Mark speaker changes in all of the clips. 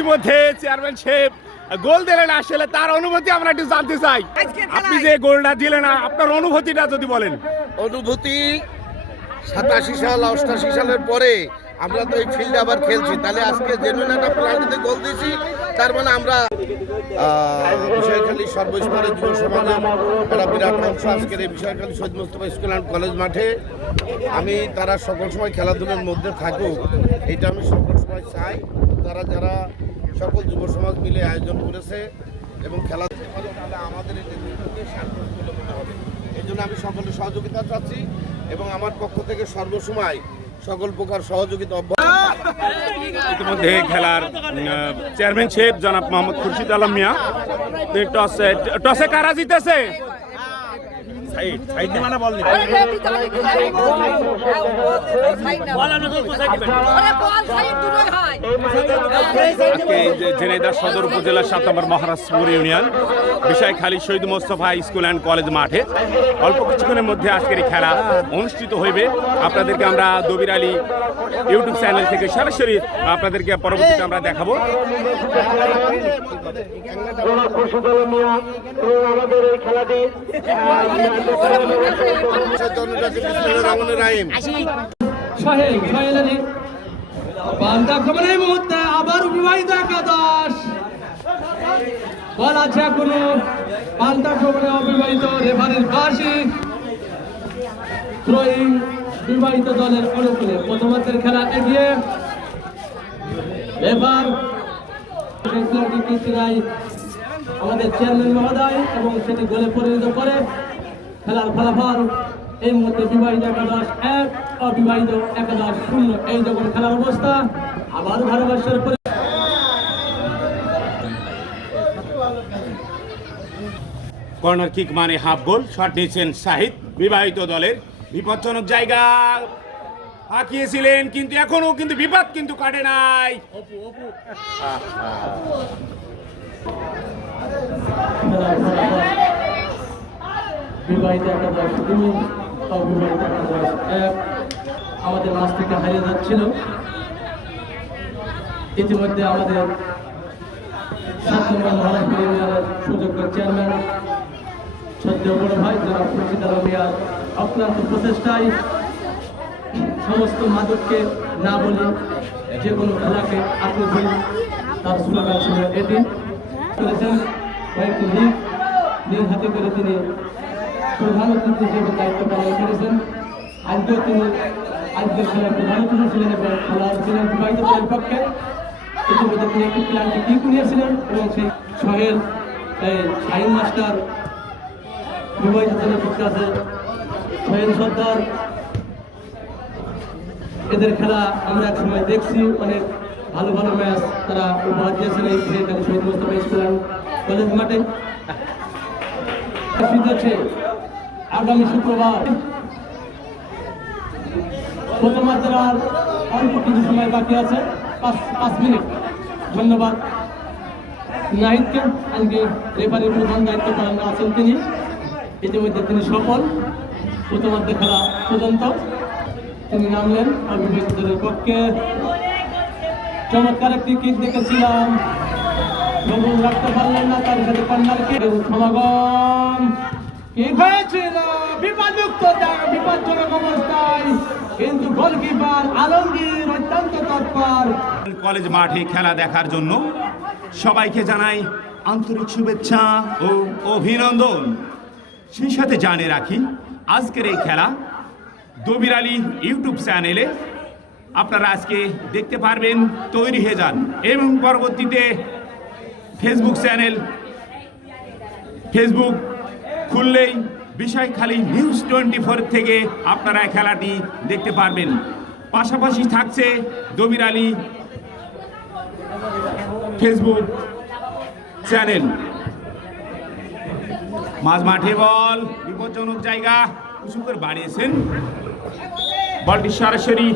Speaker 1: ইতিমধ্যে চেয়ারম্যান সাহেব গোল দিলেন আসলে তার অনুভূতি আমরা একটু জানতে চাই। আপনি যে গোলটা দিলেন আপনার অনুভূতিটা যদি বলেন।
Speaker 2: অনুভূতি সাতাশি সাল অষ্টাশি সালের পরে আমরা তো এই ফিল্ডে আবার খেলছি। তাহলে আজকে জেনুইন একটা প্ল্যান্টিতে গোল দিয়েছি তার মানে আমরা বিষয়খালী সর্বস্তরের যুব সমাজের একটা বিরাট অংশ আজকের এই Bishoykhali Shahid Mustafa school and college মাঠে। আমি তারা সকল সময় খেলাধুলার মধ্যে থাকুক এটা আমি সকল সময় চাই। তারা যারা সকল যুব সমাজ মিলে আয়োজন করেছে এবং খেলা তাহলে আমাদের এই নেতৃত্বকে সার্থক বলে মনে হবে। এই জন্য আমি সকলের সহযোগিতা চাচ্ছি এবং আমার পক্ষ থেকে সর্বসময় সকল প্রকার সহযোগিতা অব্যাহত
Speaker 1: ইতিমধ্যে খেলার চেয়ারম্যান সাহেব জনাব মোহাম্মদ খুরশিদ আলম মিয়া। টসে টসে কারা জিতেছে? সাইড সাইড মানে বল দিতে। আজকে ঝিনাইদহ সদর উপজেলার সাত নম্বর Maharajpur union. Bishoykhali Shahid Mostafa school and college মাঠে। অল্প কিছুক্ষণের মধ্যে আজকের খেলা অনুষ্ঠিত হইবে। আপনাদেরকে আমরা দবির আলী ইউটিউব চ্যানেল থেকে সরাসরি আপনাদেরকে পরবর্তীতে আমরা দেখাবো।
Speaker 3: পাল্টা এই মুহূর্তে আবার বিবাহিত একাদশ। বল আছে এখনও পাল্টা খবরে অবিবাহিত রেফারির বাসি থ্রোয়িং বিবাহিত দলের অনুকূলে প্রথমার্ধের খেলা এগিয়ে। এবার আমাদের চেয়ারম্যান মহোদয়, এবং সেটি গোলে পরিণত করে খেলার ফলাফল এই মুহূর্তে বিবাহিত একাদশ এক, অবিবাহিত একাদশ শূন্য। এই যখন খেলার অবস্থা, আবার ভারতবর্ষের
Speaker 1: কর্নার কিক মানে হাফ গোল শট নিয়েছেন শাহিদ বিবাহিত দলের বিপজ্জনক জায়গা। হাঁকিয়েছিলেন কিন্তু এখনও কিন্তু বিপদ কিন্তু কাটে নাই।
Speaker 3: আমাদের মাছ থেকে হারিয়ে যাচ্ছিল। ইতিমধ্যে আমাদের সদ্য বড় ভাই যারা খুরশিদ আলম মিয়ার অক্লান্ত প্রচেষ্টায় সমস্ত মাদককে না বলে যে কোনো এটি। করেছেন কয়েকটি লিগ। তিনি দায়িত্ব পালন করেছেন। আজকেও তিনি আজকের খেলার প্রধান ছিলেন খেলার ছিলেন পক্ষে। একটি প্ল্যানটি নিয়েছিলেন এবং সেই শাহিন মাস্টার দলের পক্ষে আছে সোহেল সর্দার। এদের খেলা আমরা এক সময় দেখছি, অনেক ভালো ভালো ম্যাচ তারা উপহার দিয়েছেন এই সেখানে শহীদ মোস্তফা অ্যান্ড কলেজ মাঠে। হচ্ছে আগামী শুক্রবার প্রথমার্ধের আর অল্প কিছু সময় বাকি আছে, পাঁচ পাঁচ মিনিট। ধন্যবাদ। নাহিদকে আজকে রেফারির প্রধান দায়িত্ব পালন আছেন তিনি। ইতিমধ্যে তিনি সফল। প্রথমার্ধে খেলা পর্যন্ত তিনি নামলেন দলের পক্ষে। চমৎকার একটি কিক দেখেছিলাম। নবুল রাখতে পারলেন না তার সাথে কন্যারকে সমাগম। কিক হয়েছিল? বিপদযুক্ত জায়গা, বিপজ্জনক অবস্থায়। কিন্তু গোলকিপার আলমগীর অত্যন্ত তৎপর।
Speaker 1: কলেজ মাঠে খেলা দেখার জন্য সবাইকে জানাই আন্তরিক শুভেচ্ছা ও অভিনন্দন। সেই সাথে জানে রাখি, আজকের এই খেলা দবির আলী ইউটিউব চ্যানেলে আপনারা আজকে দেখতে পারবেন, তৈরি হয়ে যান। এবং পরবর্তীতে ফেসবুক চ্যানেল, ফেসবুক খুললেই বিষয় খালি নিউজ টোয়েন্টি ফোর থেকে আপনারা খেলাটি দেখতে পারবেন। পাশাপাশি থাকছে দবির আলী ফেসবুক চ্যানেল মাঝ মাঠে বল, বিপজ্জনক জায়গা। উঁচু করে বাড়িয়েছেন বলটি সরাসরি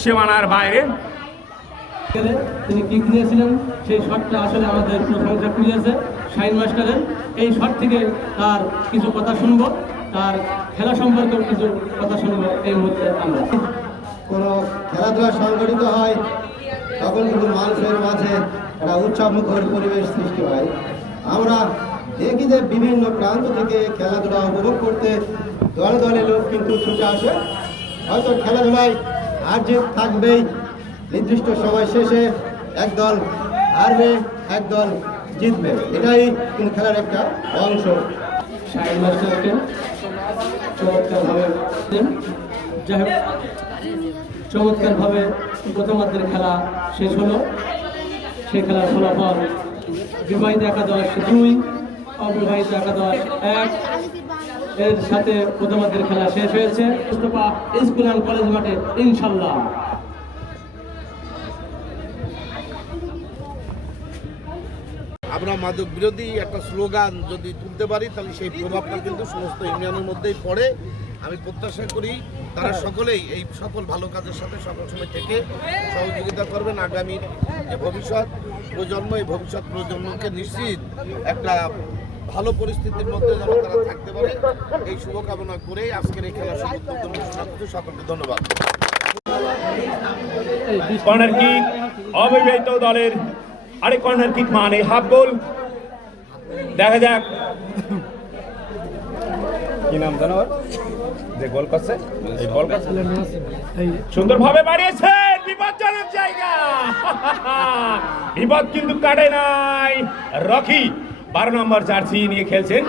Speaker 1: সীমানার বাইরে।
Speaker 3: তিনি কিক নিয়েছিলেন সেই শটটা আসলে আমাদের প্রশংসা কুড়িয়েছে শাইন মাস্টারের এই শট থেকে তার কিছু কথা শুনব। তার খেলা সম্পর্কেও কিছু কথা শুনব এই মুহূর্তে আমরা।
Speaker 4: কোনো খেলাধুলা সংগঠিত হয়, তখন কিন্তু মানুষের মাঝে একটা উৎসবমুখর পরিবেশ সৃষ্টি হয়। আমরা দেখি যে বিভিন্ন প্রান্ত থেকে খেলাধুলা উপভোগ করতে দলে দলে লোক কিন্তু ছুটে আসে। হয়তো খেলাধুলায় হার জিত থাকবেই। নির্দিষ্ট সময় শেষে একদল হারবে, একদল জিতবে। এটাই কিন্তু খেলার একটা অংশ।
Speaker 3: শাহিন মাস্টারকে চমৎকারভাবে চমৎকারভাবে প্রথমার্ধের খেলা শেষ হলো। সেই খেলার ফলাফল বিবাহিত একাদশ দুই, অবিবাহিত একাদশ এক। এর সাথে প্রথমার্ধের খেলা শেষ হয়েছে। স্কুল অ্যান্ড কলেজ মাঠে ইনশাল্লাহ।
Speaker 2: মাদক বিরোধী একটা স্লোগান যদি তুলতে পারি তাহলে সেই প্রভাবটা কিন্তু সমস্ত ইউনিয়নের মধ্যেই পড়ে। আমি প্রত্যাশা করি তারা সকলেই এই সকল ভালো কাজের সাথে সকল সময় থেকে সহযোগিতা করবেন আগামী যে ভবিষ্যৎ প্রজন্ম এই ভবিষ্যৎ প্রজন্মকে নিশ্চিত একটা ভালো পরিস্থিতির মধ্যে যেন তারা থাকতে পারে। এই শুভকামনা করে আজকের এই খেলা শুভ উদ্বোধন সকলকে ধন্যবাদ।
Speaker 1: অবিবাহিত দলের আরে কর্নার কিক মানে হাফ গোল দেখা যাক। কি নাম জানো? যে গোল করছে এই গোল করছে। সুন্দরভাবে বাড়িয়েছেন বিপজ্জনক জায়গা। বিপদ কিন্তু কাটে নাই। রকি বারো নম্বর জার্সি নিয়ে খেলছেন।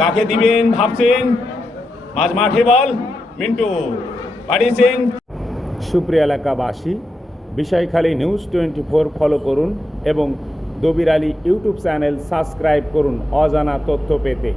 Speaker 1: কাকে দিবেন ভাবছেন? মাঝ মাঠে বল। মিন্টু বাড়িয়েছেন। সুপ্রিয় এলাকাবাসী Bishoykhali news twenty four follow করুন এবং Dabir Ali YouTube channel subscribe করুন অজানা তথ্য পেতে।